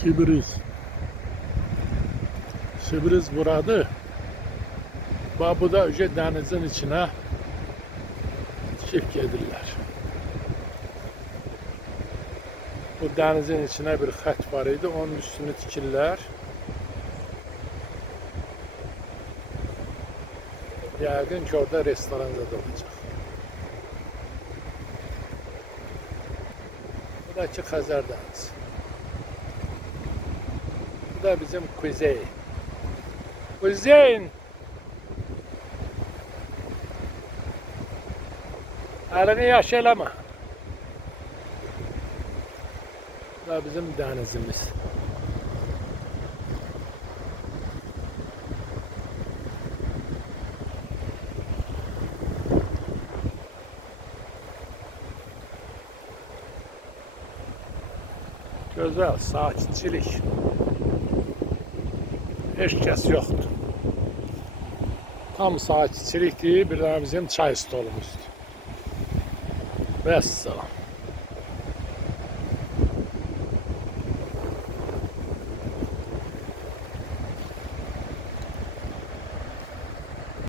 Sibiriz. Sibiriz buradır. Bu da önce denizin içine çift edirlər. Bu denizin içine bir xət var idi. Onun üstünü tikirlər. Yəqin ki orada restoran da olacaq. Bu da ki Xəzər dənizi. Bu da bizim kuzey. Kuzeyin. Elini yaş eleme. Bu da bizim denizimiz. Güzel, sakinçilik. Heç kəs yoxdur. Tam sakinçilikdir, bir de bizim çay stolumuzdur. Vəssalam.